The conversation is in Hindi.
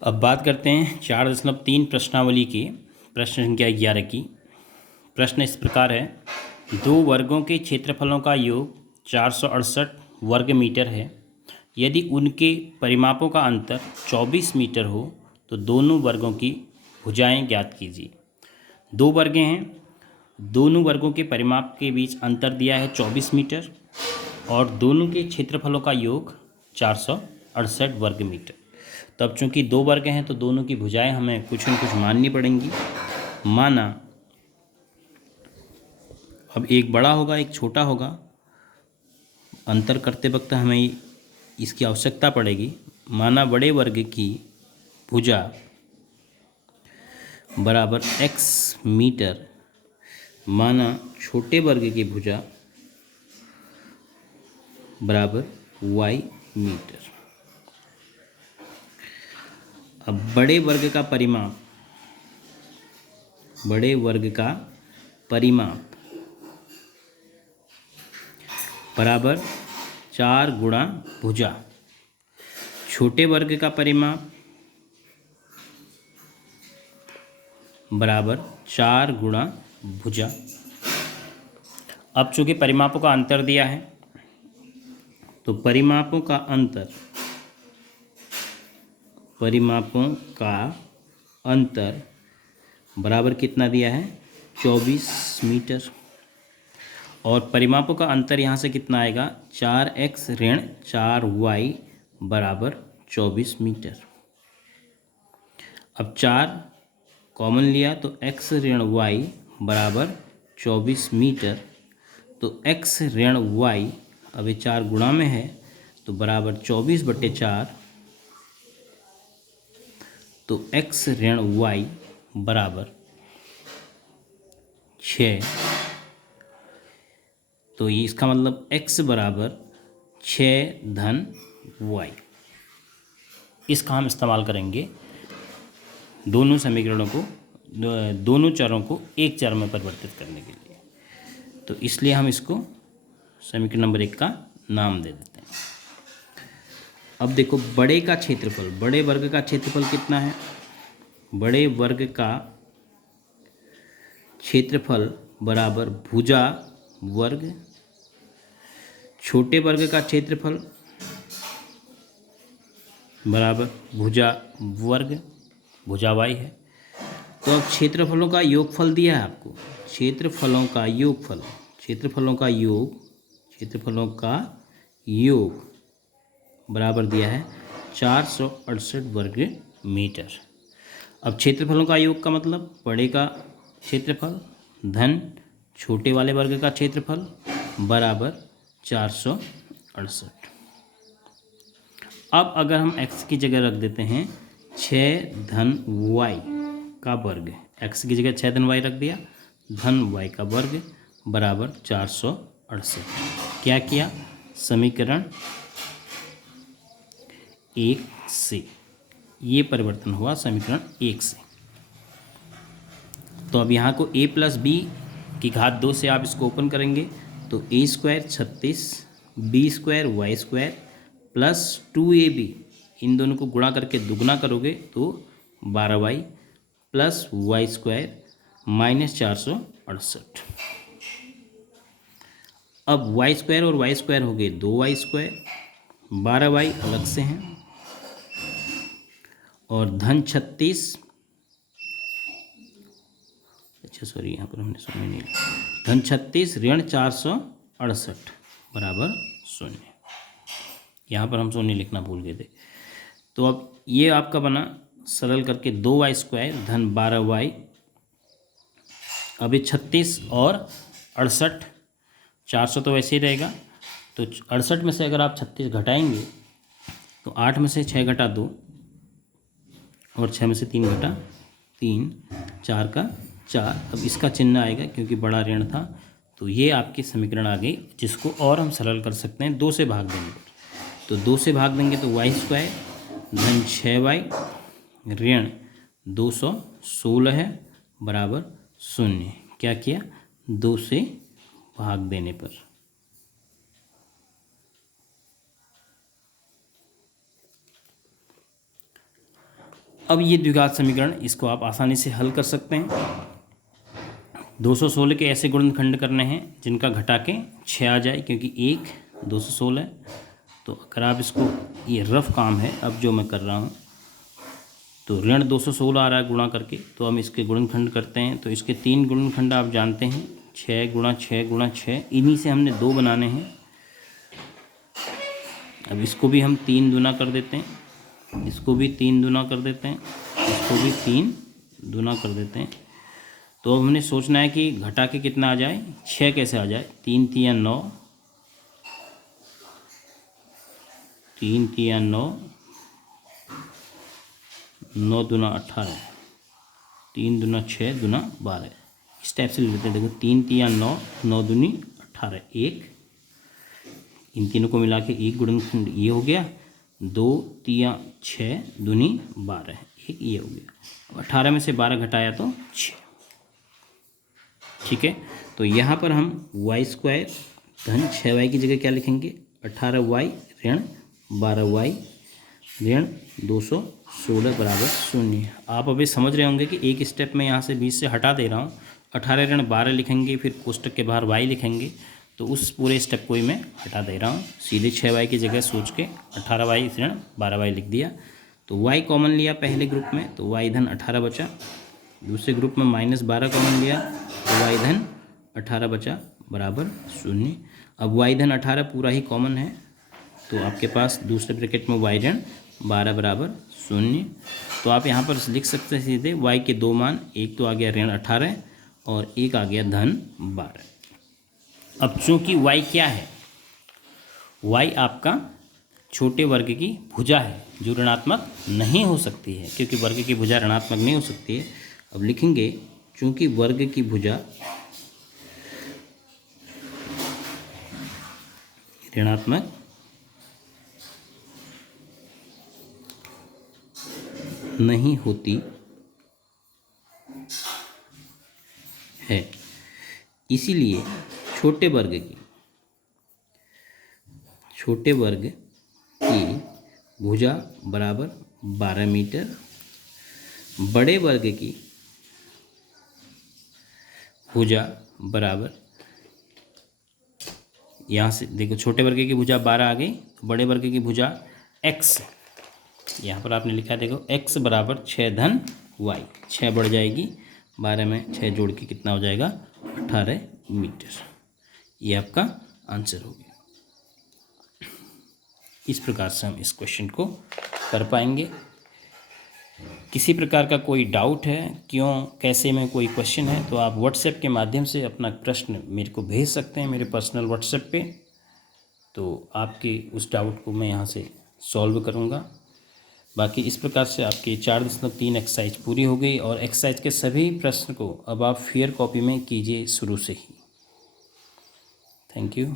अब बात करते हैं 4.3 प्रश्नावली के प्रश्न संख्या 11 की। प्रश्न इस प्रकार है, दो वर्गों के क्षेत्रफलों का योग 468 वर्ग मीटर है। यदि उनके परिमापों का अंतर 24 मीटर हो तो दोनों वर्गों की भुजाएं ज्ञात कीजिए। दो वर्गें हैं, दोनों वर्गों के परिमाप के बीच अंतर दिया है 24 मीटर और दोनों के क्षेत्रफलों का योग 468 वर्ग मीटर। तो अब चूंकि दो वर्ग हैं तो दोनों की भुजाएं हमें कुछ न कुछ माननी पड़ेंगी। माना अब एक बड़ा होगा एक छोटा होगा, अंतर करते वक्त हमें इसकी आवश्यकता पड़ेगी। माना बड़े वर्ग की भुजा बराबर x मीटर, माना छोटे वर्ग की भुजा बराबर y मीटर। अब बड़े वर्ग का परिमाप बराबर 4 गुणा भुजा, छोटे वर्ग का परिमाप बराबर 4 गुणा भुजा। अब चूंकि परिमापों का अंतर दिया है तो परिमापों का अंतर बराबर कितना दिया है 24 मीटर। और परिमापों का अंतर यहाँ से कितना आएगा 4x ऋण 4y बराबर 24 मीटर। अब 4 कॉमन लिया तो x ऋण y बराबर 24 मीटर। तो x ऋण y अब ये 4 गुणा में है तो बराबर 24/4। तो x ऋण y बराबर 6। तो ये इसका मतलब x बराबर 6 धन y। इसका हम इस्तेमाल करेंगे दोनों समीकरणों को, दोनों चरों को एक चर में परिवर्तित करने के लिए। तो इसलिए हम इसको समीकरण नंबर 1 का नाम दे देते हैं। अब देखो बड़े का क्षेत्रफल, बड़े वर्ग का क्षेत्रफल कितना है। बड़े वर्ग का क्षेत्रफल बराबर भुजा वर्ग, छोटे वर्ग का क्षेत्रफल बराबर भुजा वर्ग, भुजा y है। तो अब क्षेत्रफलों का योगफल दिया है आपको, क्षेत्रफलों का योग बराबर दिया है 468 वर्ग मीटर। अब क्षेत्रफलों का योग का मतलब बड़े का क्षेत्रफल धन छोटे वाले वर्ग का क्षेत्रफल बराबर 468। अब अगर हम x की जगह रख देते हैं 6 धन y का वर्ग, x की जगह 6 धन y रख दिया, धन y का वर्ग बराबर 468। क्या किया, समीकरण 1 से ये परिवर्तन हुआ समीकरण 1 से। तो अब यहाँ को a प्लस बी की घात 2 से आप इसको ओपन करेंगे तो a square 36 b square y square plus 2ab, इन दोनों को गुणा करके दुगना करोगे तो 12y plus y square minus 468। अब y स्क्वायर और y स्क्वायर हो गए 2y स्क्वायर, 12y अलग से हैं और धन 36, अच्छा सॉरी यहाँ पर हमने शून्य नहीं लिखा, धन 36 ऋण 468 बराबर 0। यहाँ पर हम शून्य लिखना भूल गए थे। तो अब ये आपका बना सरल करके 2y स्क्वायर धन 12y, अभी 36 और 68, 400 तो वैसे ही रहेगा। तो 68 में से अगर आप 36 घटाएंगे तो 8 में से 6 घटा 2 और 6 में से 3 घटा 3, 4 का 4। अब इसका चिन्ह आएगा क्योंकि बड़ा ऋण था। तो ये आपकी समीकरण आ गई, जिसको और हम सरल कर सकते हैं 2 से भाग देंगे। तो 2 से भाग देंगे तो y स्क्वायर धन 6y ऋण 216 है बराबर 0। क्या किया, 2 से भाग देने पर। अब ये द्विघात समीकरण, इसको आप आसानी से हल कर सकते हैं। 216 के ऐसे गुणनखंड करने हैं जिनका घटा के 6 आ जाए, क्योंकि 1 216। तो अगर आप इसको, ये रफ काम है अब जो मैं कर रहा हूँ, तो ऋण 216 आ रहा है गुणा करके, तो हम इसके गुणनखंड करते हैं। तो इसके 3 गुणनखंड आप जानते हैं, 6 गुणा 6 गुणा 6, इन्हीं से हमने 2 बनाने हैं। अब इसको भी हम 3 दुना कर देते हैं, इसको भी 3 दुना कर देते हैं, इसको भी 3 दुना कर देते हैं। तो अब हमने सोचना है कि घटा के कितना आ जाए, 6 कैसे आ जाए। 3 तिया 9, 3 तिया 9, 9 दुना 18, 3 दुना 6 दुना 12, इस टाइप से ले लेते हैं। देखो 3 तिया 9, 9 दूनी 18, 1, इन तीनों को मिला के एक गुणनखंड ये हो गया। 2 तिया 6 दूनी 12, 1 ये हो गया। अब 18 में से 12 घटाया तो 6। ठीक है, तो यहाँ पर हम y² धन 6y की जगह क्या लिखेंगे, 18y ऋण 12y ऋण 216 बराबर 0। आप अभी समझ रहे होंगे कि एक स्टेप में यहाँ से 20 से हटा दे रहा हूँ। 18 ऋण 12 लिखेंगे, फिर कोष्टक के बाहर y लिखेंगे, तो उस पूरे स्टेप को ही मैं हटा दे रहा हूँ। सीधे 6y की जगह सोच के 18y ऋण 12y लिख दिया। तो y कॉमन लिया पहले ग्रुप में, तो y धन 18 बचा। दूसरे ग्रुप में -12 कॉमन लिया, तो y धन 18 बचा बराबर 0। अब y धन 18 पूरा ही कॉमन है, तो आपके पास दूसरे ब्रैकेट में y ऋण 12 बराबर 0। तो आप यहाँ पर लिख सकते हैं सीधे y के 2 मान, एक तो आ गया ऋण 18 और एक आ गया धन 12। अब चूँकि y क्या है, y आपका छोटे वर्ग की भुजा है जो ऋणात्मक नहीं हो सकती है, क्योंकि वर्ग की भुजा ऋणात्मक नहीं हो सकती है। अब लिखेंगे चूँकि वर्ग की भुजा ऋणात्मक नहीं होती है, इसीलिए छोटे वर्ग की भुजा बराबर 12 मीटर, बड़े वर्ग की भुजा बराबर, यहाँ से देखो छोटे वर्ग की भुजा 12 आ गई, बड़े वर्ग की भुजा x, यहाँ पर आपने लिखा है देखो x बराबर 6 धन y, 6 बढ़ जाएगी, 12 में 6 जोड़ के कितना हो जाएगा, 18 मीटर। ये आपका आंसर हो गया। इस प्रकार से हम इस क्वेश्चन को कर पाएंगे। किसी प्रकार का कोई डाउट है, क्यों कैसे में कोई क्वेश्चन है, तो आप व्हाट्सएप के माध्यम से अपना प्रश्न मेरे को भेज सकते हैं मेरे पर्सनल व्हाट्सएप पे। तो आपके उस डाउट को मैं यहाँ से सॉल्व करूँगा। बाकी इस प्रकार से आपकी 4.3 एक्सरसाइज पूरी हो गई, और एक्सरसाइज के सभी प्रश्न को अब आप फेयर कॉपी में कीजिए शुरू से ही। Thank you.